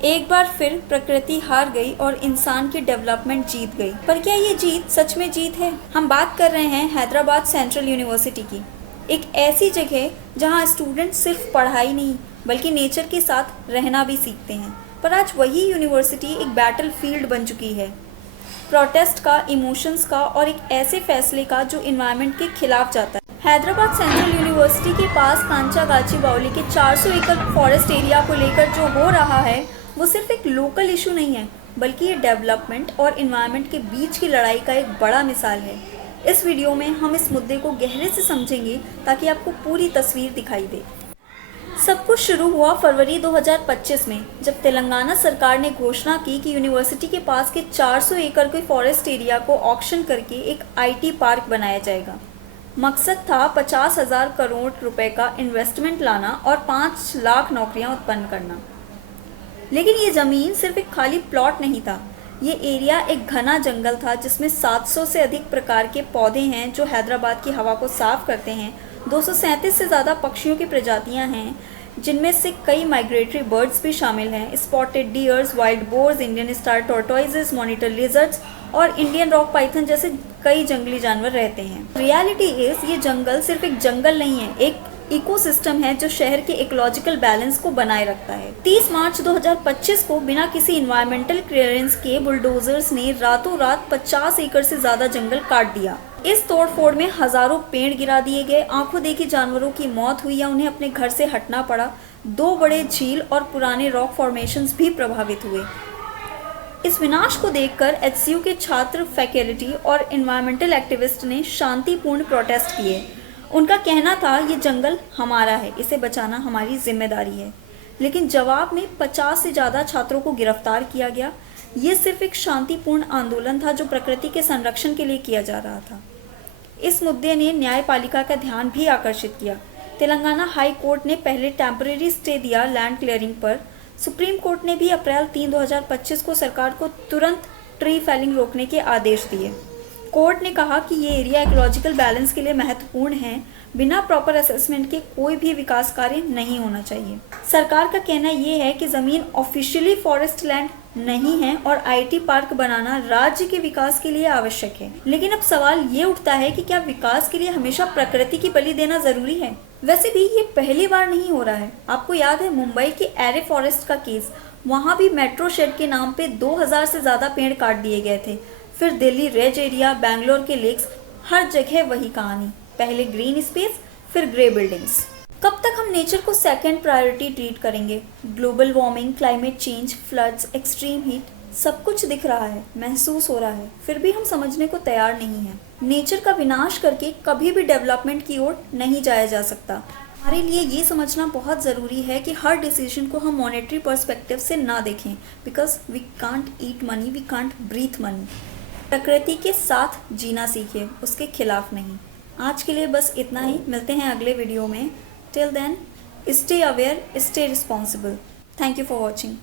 एक बार फिर प्रकृति हार गई और इंसान की डेवलपमेंट जीत गई। पर क्या ये जीत सच में जीत है? हम बात कर रहे हैं हैदराबाद सेंट्रल यूनिवर्सिटी की, एक ऐसी जगह जहां स्टूडेंट सिर्फ पढ़ाई नहीं बल्कि नेचर के साथ रहना भी सीखते हैं। पर आज वही यूनिवर्सिटी एक बैटल फील्ड बन चुकी है, प्रोटेस्ट का, इमोशंस का और एक ऐसे फैसले का जो इन्वायरमेंट के खिलाफ जाता है। हैदराबाद सेंट्रल यूनिवर्सिटी के पास कांचागाची बावली के 400 एकड़ फॉरेस्ट एरिया को लेकर जो हो रहा है वो सिर्फ एक लोकल इशू नहीं है, बल्कि ये डेवलपमेंट और इन्वायरमेंट के बीच की लड़ाई का एक बड़ा मिसाल है। इस वीडियो में हम इस मुद्दे को गहरे से समझेंगे ताकि आपको पूरी तस्वीर दिखाई दे। सब कुछ शुरू हुआ फरवरी 2025 में, जब तेलंगाना सरकार ने घोषणा की कि यूनिवर्सिटी के पास के 400 एकड़ के फॉरेस्ट एरिया को ऑक्शन करके एक IT पार्क बनाया जाएगा। मकसद था 50,000 करोड़ रुपए का इन्वेस्टमेंट लाना और 5 लाख नौकरियां उत्पन्न करना। लेकिन ये ज़मीन सिर्फ एक खाली प्लॉट नहीं था, ये एरिया एक घना जंगल था जिसमें 700 से अधिक प्रकार के पौधे हैं जो हैदराबाद की हवा को साफ करते हैं। 237 से ज़्यादा पक्षियों की प्रजातियां हैं, जिनमें से कई माइग्रेटरी बर्ड्स भी शामिल हैं। Spotted deers, wild boars, Indian star tortoises, monitor lizards और इंडियन रॉक पाइथन जैसे कई जंगली जानवर रहते हैं। रियलिटी इज, ये जंगल सिर्फ एक जंगल नहीं है, एक इकोसिस्टम है जो शहर के इकोलॉजिकल बैलेंस को बनाए रखता है। 30 मार्च 2025 को बिना किसी इन्वायरमेंटल क्लियरेंस के बुलडोजर्स ने रातों रात 50 एकड़ से ज्यादा जंगल काट दिया। इस तोड़फोड़ में हजारों पेड़ गिरा दिए गए, आंखों देखी जानवरों की मौत हुई या उन्हें अपने घर से हटना पड़ा। 2 बड़े झील और पुराने रॉक फॉर्मेशंस भी प्रभावित हुए। इस विनाश को देखकर HCU के छात्र, फैकल्टी और इन्वायरमेंटल एक्टिविस्ट ने शांतिपूर्ण प्रोटेस्ट किए। उनका कहना था, ये जंगल हमारा है, इसे बचाना हमारी जिम्मेदारी है। लेकिन जवाब में 50 से ज़्यादा छात्रों को गिरफ्तार किया गया। ये सिर्फ एक शांतिपूर्ण आंदोलन था जो प्रकृति के संरक्षण के लिए किया जा रहा था। इस मुद्दे ने न्यायपालिका का ध्यान भी आकर्षित किया। तेलंगाना हाई कोर्ट ने पहले टेम्परेरी स्टे दिया लैंड क्लियरिंग पर। सुप्रीम कोर्ट ने भी अप्रैल 3, 2025 को सरकार को तुरंत ट्री फैलिंग रोकने के आदेश दिए। कोर्ट ने कहा कि ये एरिया इकोलॉजिकल बैलेंस के लिए महत्वपूर्ण है, बिना प्रॉपर असेसमेंट के कोई भी विकास कार्य नहीं होना चाहिए। सरकार का कहना ये है कि ज़मीन ऑफिशियली फॉरेस्ट लैंड नहीं है और IT पार्क बनाना राज्य के विकास के लिए आवश्यक है। लेकिन अब सवाल ये उठता है कि क्या विकास के लिए हमेशा प्रकृति की बलि देना जरूरी है? वैसे भी ये पहली बार नहीं हो रहा है। आपको याद है मुंबई के एरे फॉरेस्ट का केस? वहाँ भी मेट्रो शेड के नाम पे 2000 से ज़्यादा पेड़ काट दिए गए थे। फिर दिल्ली रेज एरिया, बैंगलोर के लेक्स, हर जगह वही कहानी। पहले ग्रीन स्पेस, फिर ग्रे बिल्डिंग्स। कब तक हम नेचर को सेकंड प्रायोरिटी ट्रीट करेंगे? Global warming, climate change, floods, extreme heat, सब कुछ दिख रहा है, महसूस हो रहा है, फिर भी हम समझने को तैयार नहीं है। नेचर का विनाश करके कभी भी डेवलपमेंट की ओर नहीं जाया जा सकता। हमारे लिए ये समझना बहुत ज़रूरी है कि हर डिसीजन को हम मॉनेटरी पर्सपेक्टिव से ना देखें, because we can't eat money, we can't breathe money. प्रकृति के साथ जीना सीखिए, उसके खिलाफ नहीं। आज के लिए बस इतना ही, मिलते हैं अगले वीडियो में। Till then, stay aware, stay responsible. Thank you for watching.